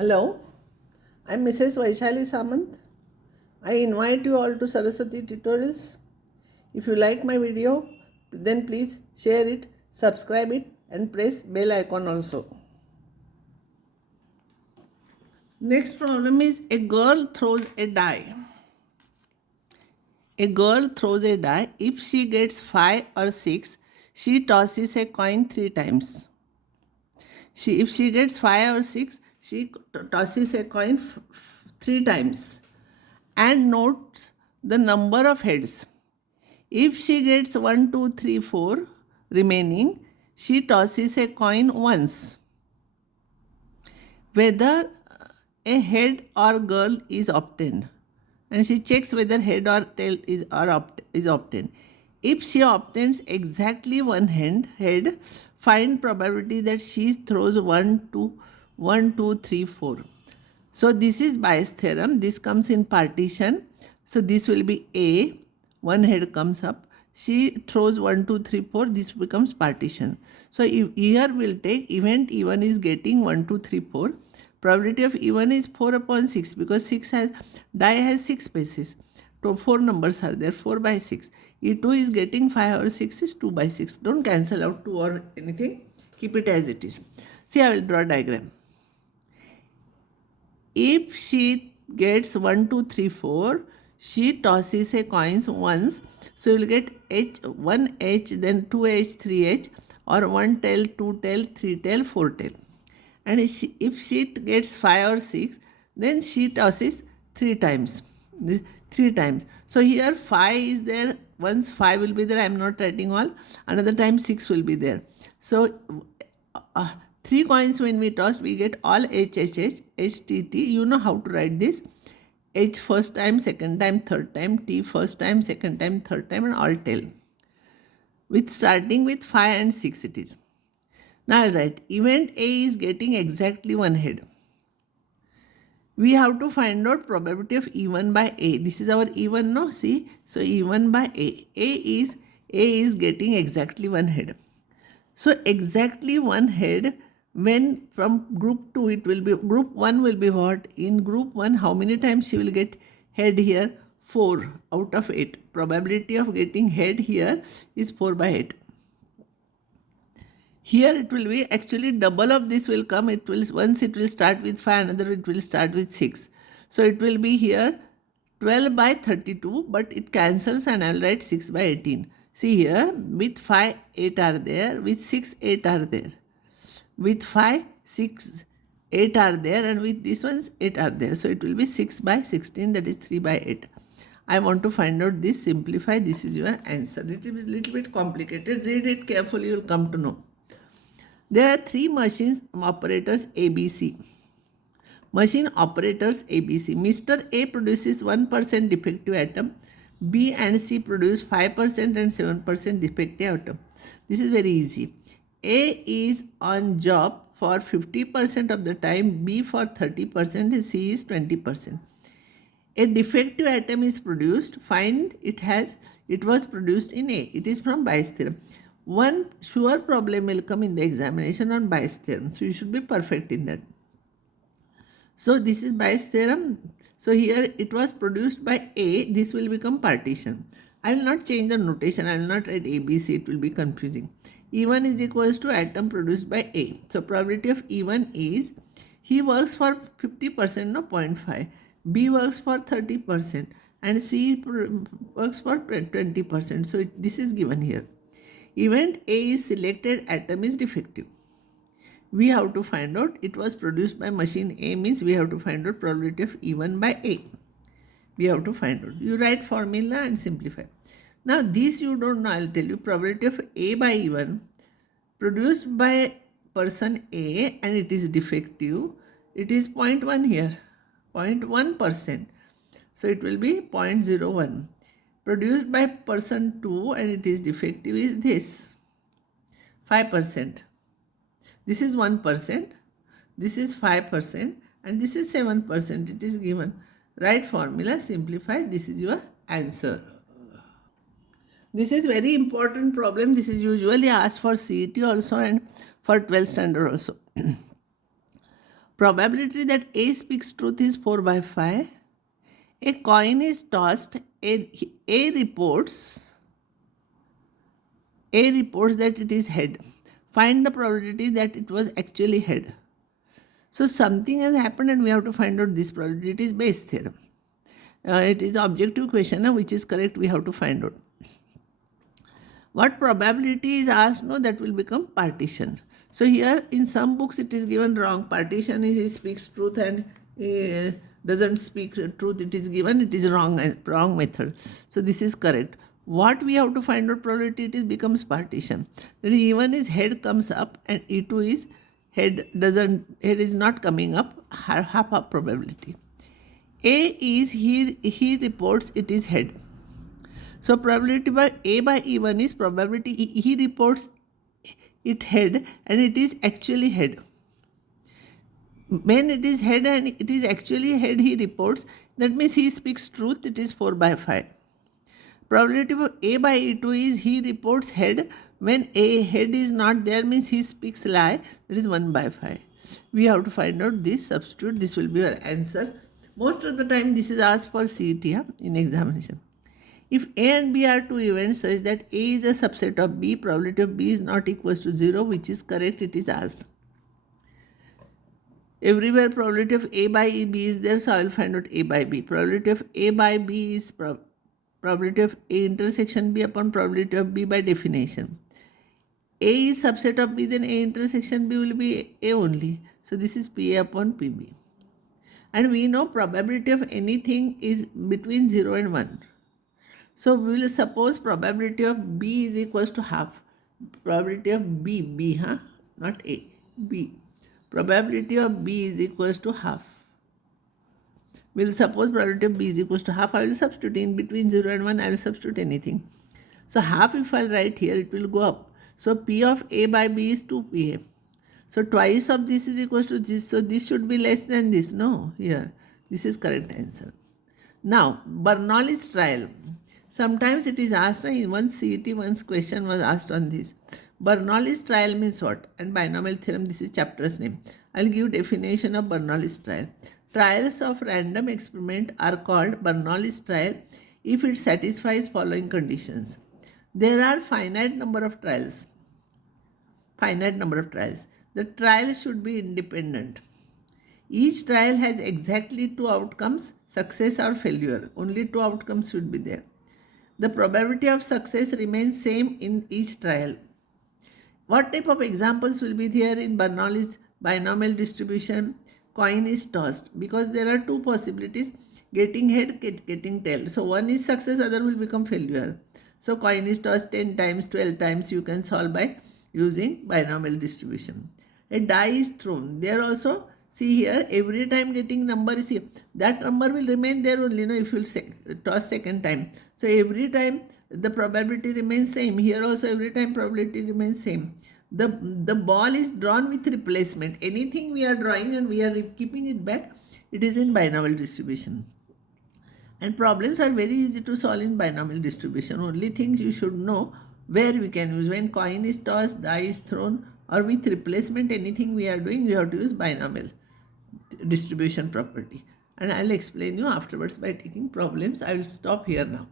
Hello, I'm Mrs. Vaishali Samant. I invite you all to Saraswati Tutorials. If you like my video, then please share it, subscribe it and press bell icon also. Next problem is a girl throws a die. A girl throws a die. If she gets 5 or 6, she tosses a coin 3 times. If she gets 5 or 6, she tosses a coin 3 times and notes the number of heads. If she gets 1, 2, 3, 4 remaining, she tosses a coin once. Whether a head or girl is obtained, and she checks whether head or tail is obtained. If she obtains exactly one head, find probability that she throws 1, 2, 3, 4. So this is Bayes' theorem. This comes in partition. So this will be A. One head comes up. She throws 1, 2, 3, 4. This becomes partition. So if here we'll take event E1 is getting 1, 2, 3, 4. Probability of E1 is 4 upon 6 because die has 6 spaces. So 4 numbers are there, 4 by 6. E2 is getting 5 or 6 is 2 by 6. Don't cancel out 2 or anything. Keep it as it is. See, I will draw a diagram. If she gets 1, 2, 3, 4, she tosses a coins once. So you will get H, 1H, then 2H, 3H, or 1 tail, 2 tail, 3 tail, 4 tail. And if she gets 5 or 6, then she tosses 3 times. 3 times. So here 5 is there. Once 5 will be there, I am not writing all. Another time 6 will be there. So 3 coins when we toss, we get all H, H, H, H, T, T. You know how to write this. H first time, second time, third time, T first time, second time, third time, and all tail. With starting with 5 and 6 it is. Now I'll write event A is getting exactly one head. We have to find out probability of E1 by A. This is our E1, no? See? So E1 by A. A is getting exactly one head. So exactly one head, when from group 2 it will be, group 1 will be what? In group 1, how many times she will get head here? 4 out of 8. Probability of getting head here is 4 by 8. Here it will be actually double of this will come. It will, once it will start with 5, another it will start with 6. So it will be here 12 by 32, but it cancels and I will write 6 by 18. See here, with 5, 8 are there, with 6, 8 are there. With 5, 6, 8 are there, and with this ones, 8 are there. So it will be 6 by 16, that is 3 by 8. I want to find out this, simplify, this is your answer. It is a little bit complicated. Read it carefully, you will come to know. There are 3 machines operators ABC. Machine operators ABC. Mr. A produces 1% defective atom. B and C produce 5% and 7% defective atom. This is very easy. A is on job for 50% of the time, B for 30%, and C is 20%. A defective atom is produced. Find it was produced in A. It is from Bayes' theorem. One sure problem will come in the examination on Bayes' theorem. So you should be perfect in that. So this is Bayes' theorem. So here it was produced by A. This will become partition. I will not change the notation. I will not write ABC. It will be confusing. E1 is equals to atom produced by A. So probability of E1 is, he works for 50%, no 0.5. B works for 30% and C works for 20%. So this is given here. Event A is selected, atom is defective. We have to find out it was produced by machine A, means we have to find out probability of E1 by A. We have to find out. You write formula and simplify. Now this you don't know, I will tell you. Probability of A by E1 produced by person A and it is defective. It is 0.1 here, 0.1%. So it will be 0.01. Produced by person 2 and it is defective is this, 5%. This is 1%, this is 5%, and this is 7%. It is given. Write formula, simplify, this is your answer. This is very important problem. This is usually asked for CET also and for 12th standard also. Probability that A speaks truth is 4 by 5. A coin is tossed. A reports that it is head. Find the probability that it was actually head. So something has happened and we have to find out this probability. It is Bayes' theorem. It is objective question, which is correct, we have to find out. What probability is asked? No, that will become partition. So here in some books it is given wrong. Partition is he speaks truth and doesn't speak truth. It is given, it is wrong method. So this is correct. What we have to find out probability, it becomes partition. Then E1 is head comes up and E2 is head is not coming up, half of probability. A is he reports it is head. So probability by A by E1 is probability he reports it head and it is actually head. When it is head and it is actually head he reports, that means he speaks truth, it is 4 by 5. Probability of A by E2 is he reports head. When A head is not there, means he speaks lie, that is 1 by 5. We have to find out this, substitute, this will be our answer. Most of the time this is asked for CET in examination. If A and B are two events such that A is a subset of B, probability of B is not equal to 0, which is correct, it is asked. Everywhere probability of A by B is there, so I will find out A by B. Probability of A by B is probability of A intersection B upon probability of B by definition. A is subset of B, then A intersection B will be A only. So this is PA upon PB. And we know probability of anything is between 0 and 1. So we will suppose probability of B is equals to half. Probability of B, not A, B. Probability of B is equals to half. We will suppose probability of B is equals to half. I will substitute in between 0 and 1, I will substitute anything. So half if I write here, it will go up. So P of A by B is 2PA. So twice of this is equals to this. So this should be less than this. No, here. This is correct answer. Now, Bernoulli's trial. Sometimes it is asked, in one CET, once question was asked on this. Bernoulli's trial means what? And binomial theorem, this is chapter's name. I will give definition of Bernoulli's trial. Trials of random experiment are called Bernoulli's trial if it satisfies following conditions. There are finite number of trials. The trial should be independent. Each trial has exactly two outcomes, success or failure. Only two outcomes should be there. The probability of success remains same in each trial. What type of examples will be there in Bernoulli's binomial distribution? Coin is tossed because there are two possibilities, getting head, getting tail. So one is success, other will become failure. So coin is tossed 10 times, 12 times you can solve by using binomial distribution. A die is thrown. There also, see here, every time getting number is here. That number will remain there only, if you will toss second time. So every time the probability remains same. Here also every time probability remains same. The ball is drawn with replacement. Anything we are drawing and we are keeping it back, it is in binomial distribution. And problems are very easy to solve in binomial distribution. Only things you should know where we can use. When coin is tossed, die is thrown, or with replacement, anything we are doing, we have to use binomial distribution property. And I will explain you afterwards by taking problems. I will stop here now.